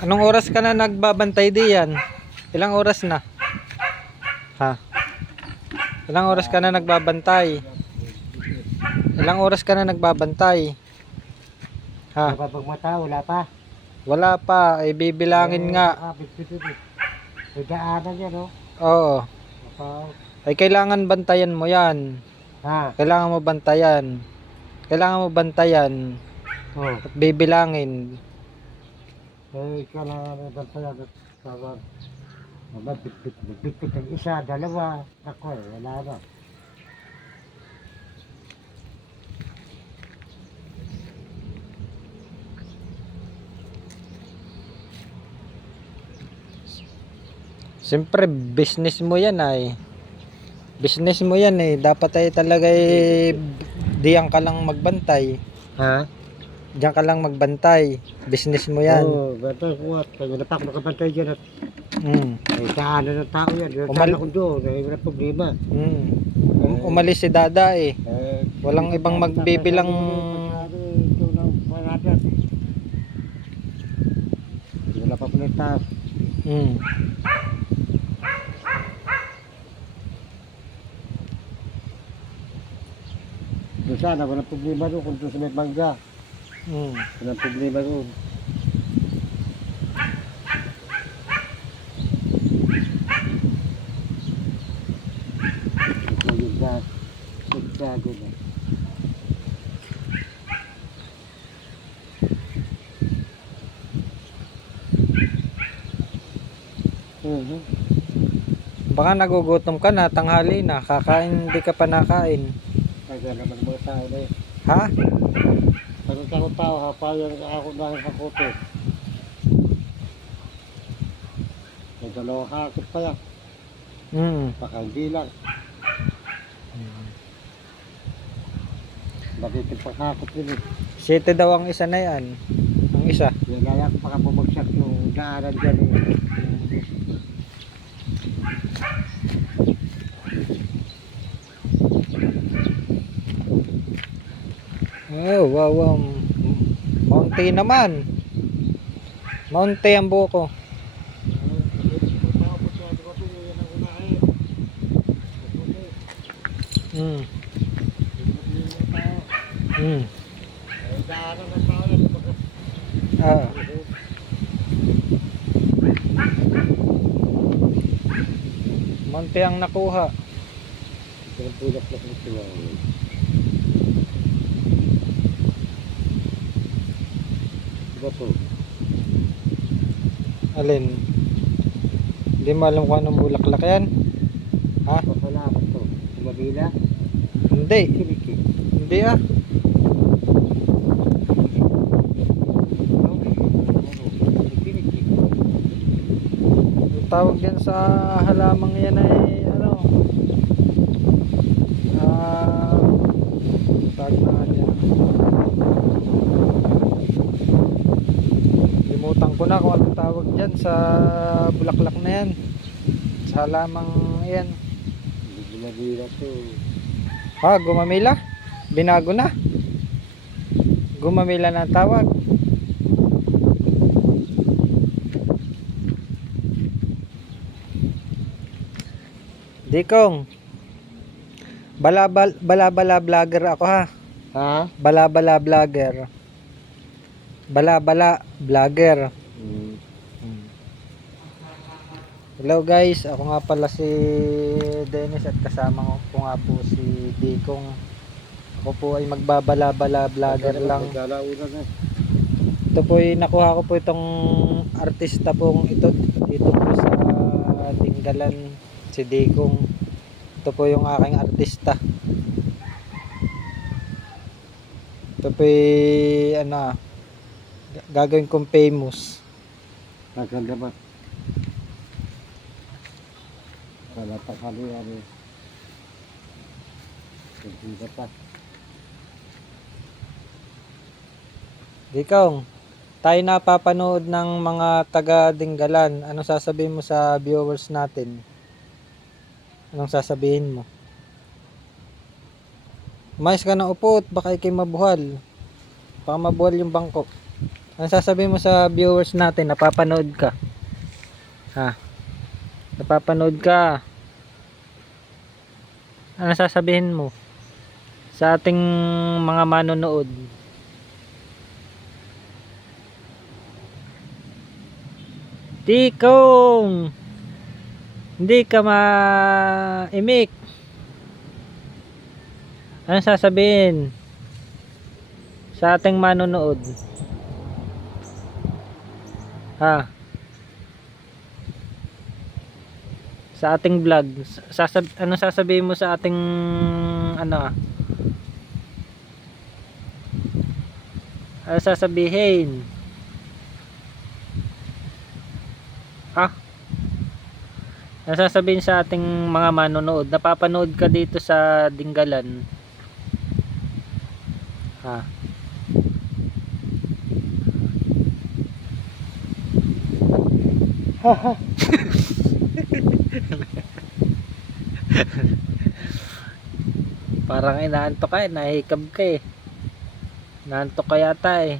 Anong oras ka na nagbabantay diyan? Ilang oras na? Ha? Ilang oras ka na nagbabantay? Ilang oras ka na nagbabantay? Ha? Kapag mata, wala pa. Wala pa, ay bibilangin nga. May daanan yan, no? Oo. Ay kailangan bantayan mo yan. Ha? Kailangan mo bantayan. Kailangan mo bantayan. Oh. At bibilangin. Eh, kailangan na bantayan at tawag. Bit-bit ang isa, dalawa. Ako eh, wala na. Siyempre, business mo yan ay. Business mo yan eh. Dapat ay talaga eh, diyan ka lang magbantay. Ha? Diyan ka lang magbantay. Business mo yan. Oo, bantay ko at kaya na pa ako makabantay dyan at ay saan ng tao yan. Saan ako doon, ay wala problema. Umalis si Dada eh. Walang ibang magbibilang. Wala pa pala yung taas. Doon sana, walang problema doon kung doon sa may bangga. Walang problema doon. Sigurado na. Baka nagugutom ka na, tanghali na, kakain, hindi ka pa nakain. Kaya naman mga tao na yun. Ha? Pagod akong tao, hapayan ako dahil sa kote. May dalawang hakot pa yan. Baka hindi lang. Bakit yung panghakot din eh. 7 daw ang isa na yan. Ang isa. Yung gaya ko baka bumagsak yung daanan dyan eh. Oh, wow, wow. Mounty naman. Mounty ang buko. Mounty ang nakuha. Ito ang tulak na ito. Diba po? Alin? Hindi mo alam kung anong bulaklak yan? Ha? Wala pa ito. Kumabila? Hindi. Kiniki. Hindi ah. Ang tawag yan sa halamang yan ay ano? Tawag na yan. Limutan ko na kung anong tawag dyan sa bulaklak na yan. Sa halamang yan. Gumamila ito. Ha, gumamila? Binago na? Gumamila na ang tawag? Dikong, balabala vlogger ako ha. Ha? Balabala vlogger. Balabala vlogger. Hello guys, ako nga pala si Dennis at kasama ko nga po si Dikong. Ako po ay magbabalabala vlogger lang. Ito po ay nakuha ko po itong artista pong ito dito po sa Dinggalan, si Dikong. Ito po yung aking artista. Ito po ay ano, gagawin kong famous. Maganda ba? Wala pa kami ano. Hindi pa. Dikong, tayo napapanood ng mga taga Dinggalan. Anong sasabihin mo sa viewers natin? Anong sasabihin mo? Umayos ka na upo at baka ikay mabuhal. Baka mabuhal yung bangko. Ano sasabihin mo sa viewers natin? Napapanood ka? Ha? Napapanood ka? Ano sasabihin mo sa ating mga manonood? Tikong! Hindi ka ma-imik. Ano sasabihin sa ating manonood? Ha? Sa ating vlog, ano sasabihin mo sa ating ano? Ano sasabihin? Ha? Ano sasabihin sa ating mga manonood? Napapanood ka dito sa Dinggalan. Ha? Parang inaantok ka eh, nahihikab ka eh. Naantok ka yata eh.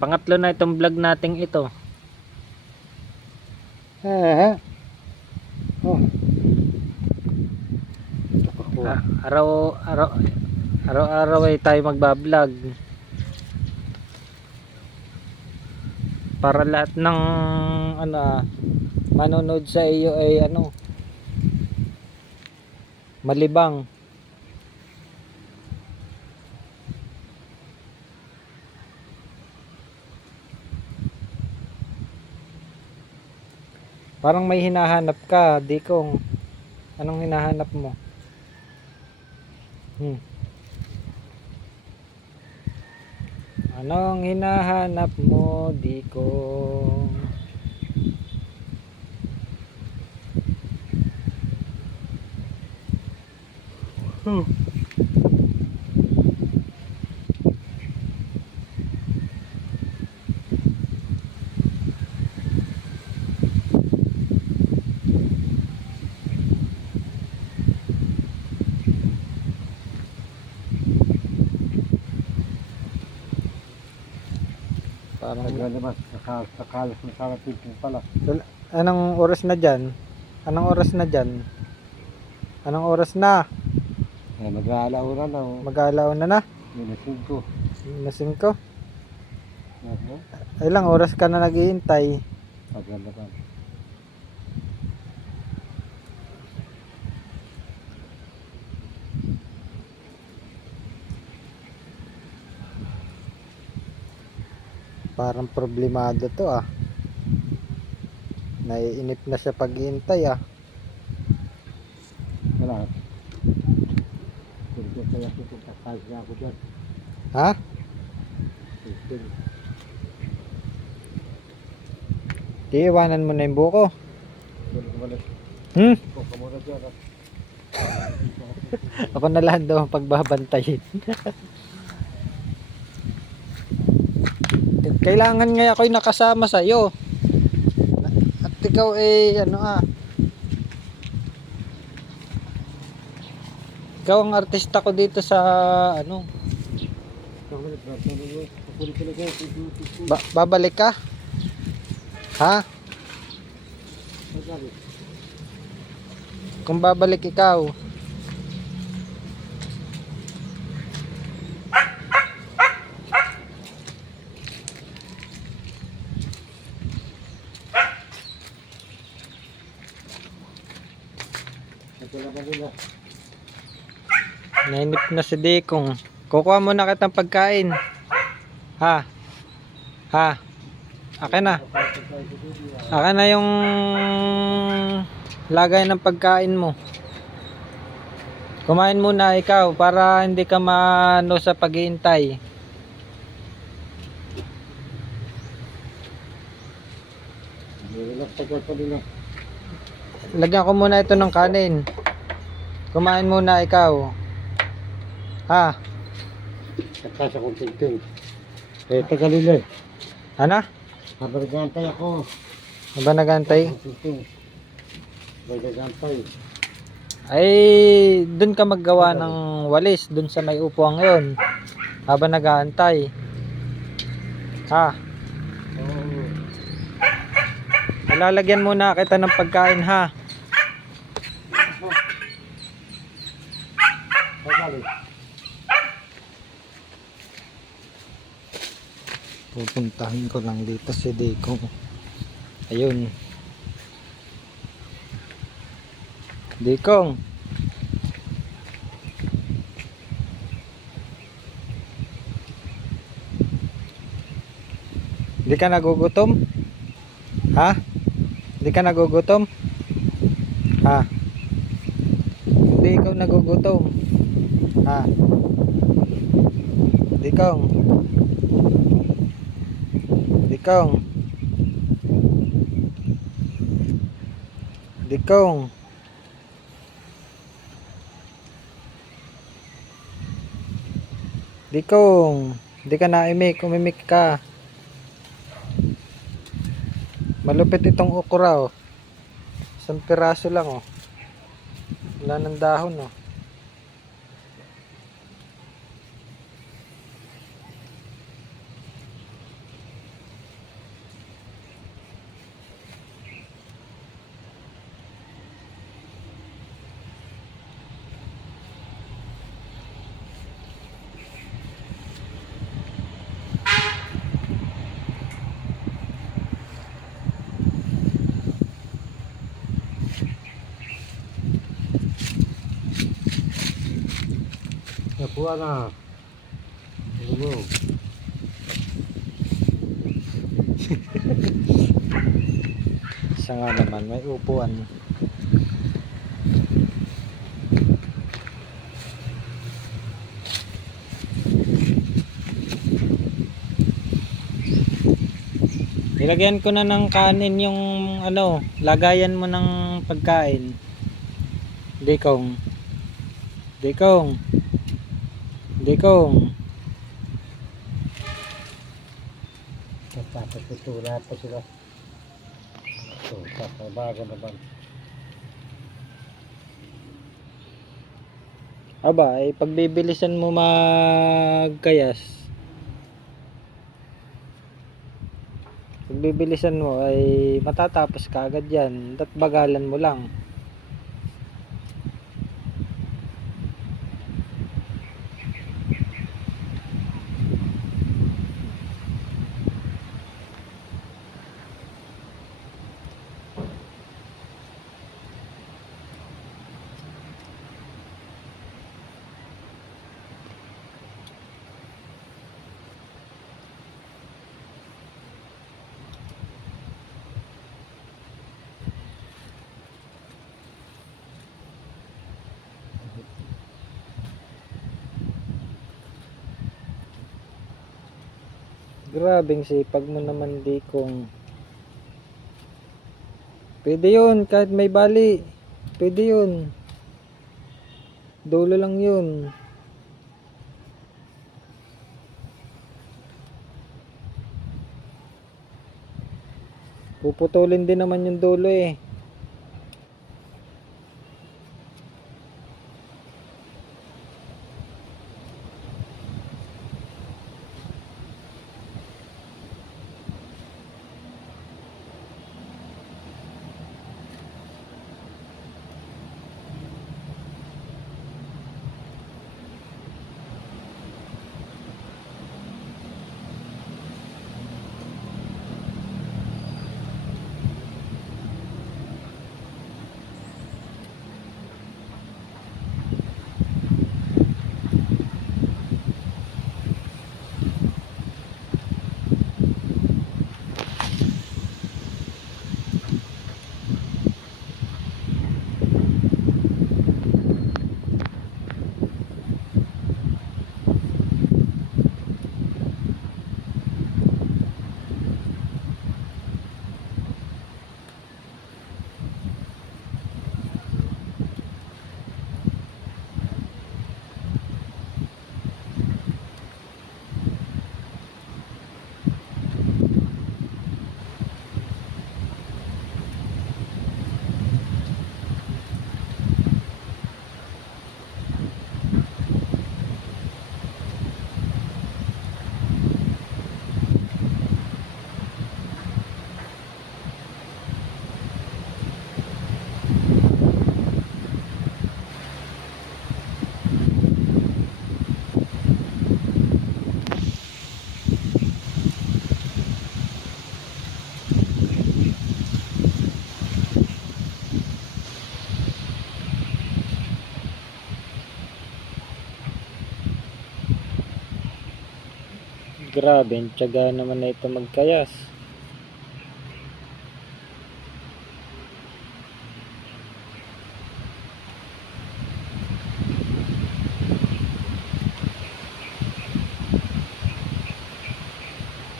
Pangatlo na itong vlog nating ito. Oh. Araw-araw ay tayo magbablog. Para lahat ng manonood sa iyo ay malibang. Parang may hinahanap ka, Dikong. Anong hinahanap mo? Anong hinahanap mo, Dikong? Parang Naglalamas, nakalas ng sana pinting pala. anong oras na dyan? Anong oras na dyan? Anong oras na? Eh, mag-aalauna na. Mag-aalaon na na? Minasin ko. Na 5? Ilang oras ka na naghihintay? Paglalaban. Parang problemado to ah. Naiinip na siya paghihintay ah. Wala. Kaya kaya pupunta na ako dyan. Ha? Di iwanan mo na yung buko. Kamuna dyan. Ako na lang daw ang pagbabantayin. Kailangan nga ako'y nakasama sa iyo. At ikaw ikaw ang artista ko dito sa babalik ka? Ha? Kung babalik ikaw, nainip na si Dikong. Kukuha muna kitang pagkain. Ha? Ha? Akin na. Akin na yung lagay ng pagkain mo. Kumain muna ikaw para hindi ka maano sa paghihintay. Lagyan ko muna ito ng kanin. Kumain muna ikaw. Ha? Saka sa kunting-ting. Eh, tagalilo eh. Ano? Habang nagantay ako. Ano ba nagantay? Habang nagantay. Ay, dun ka maggawa ng walis, dun sa may upuan ngayon. Habang nag-aantay. Ha? Oo. Lalagyan muna kita ng pagkain ha. Tagali. Pupuntahin ko lang dito si Dekong. Ayun. Dekong. Hindi ka nagugutom? Ha? Hindi ka nagugutom? Ha? Hindi ikaw nagugutom. Ha? Dekong. Dekong. Dekong. Dekong. Hindi ka naimik, umimik ka. Malupit itong okra oh. Isang piraso lang oh. Wala ng dahon oh. Nakuha na. Ano mo? Siya nga naman, may upuan. Nilagyan ko na ng kanin yung ano, lagayan mo ng pagkain. Dekong. Dekong. Dekong. Tapos tutula pa sila. So, papabago naman. Aba, ay pagbibilisan mo magkayas. Pagbibilisan mo ay matatapos ka agad yan. At bagalan mo lang. Grabing sipag mo naman, Dekong. Pwede yun, kahit may bali. Pwede yun. Dulo lang yun. Puputulin din naman yung dulo eh. Grabe, ang tiyaga naman na ito magkayas.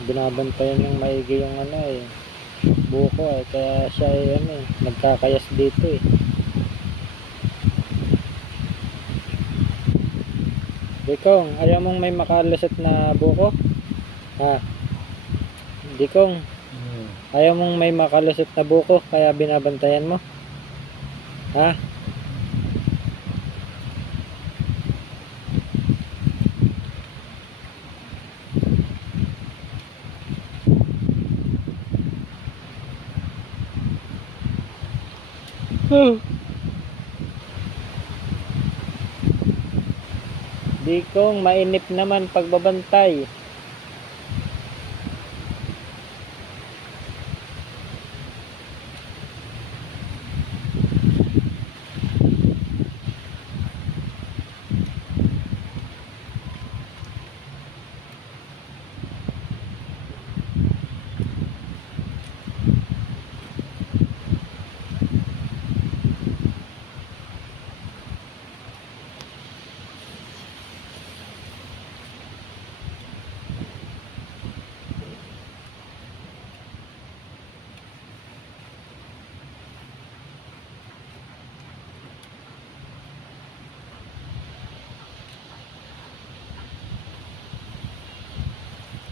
Binabantayan ng maigi yung ano eh, buko eh, kaya siya ay ano eh, nagkakayas dito eh. Dikong, ayaw mong may makalusot na buko? Ha? Dikong, ayaw mong may makalusot na buko kaya binabantayan mo? Ha? Dikong, mainip naman pagbabantay.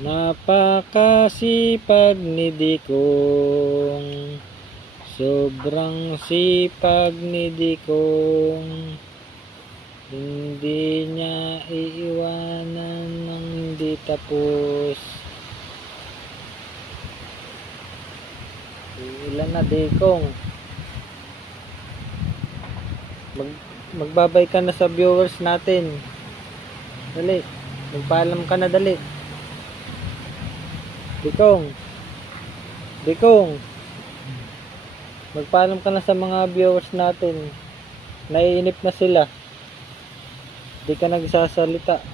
Napakasipag ni Dikong, sobrang sipag ni Dikong, hindi niya iiwanan ng hindi tapos. Ilan na Dikong? Magbabay ka na sa viewers natin. Dali, magpaalam ka na dali. Dikong, Dikong, magpaalam ka na sa mga viewers natin. Naiinip na sila. Di ka nagsasalita.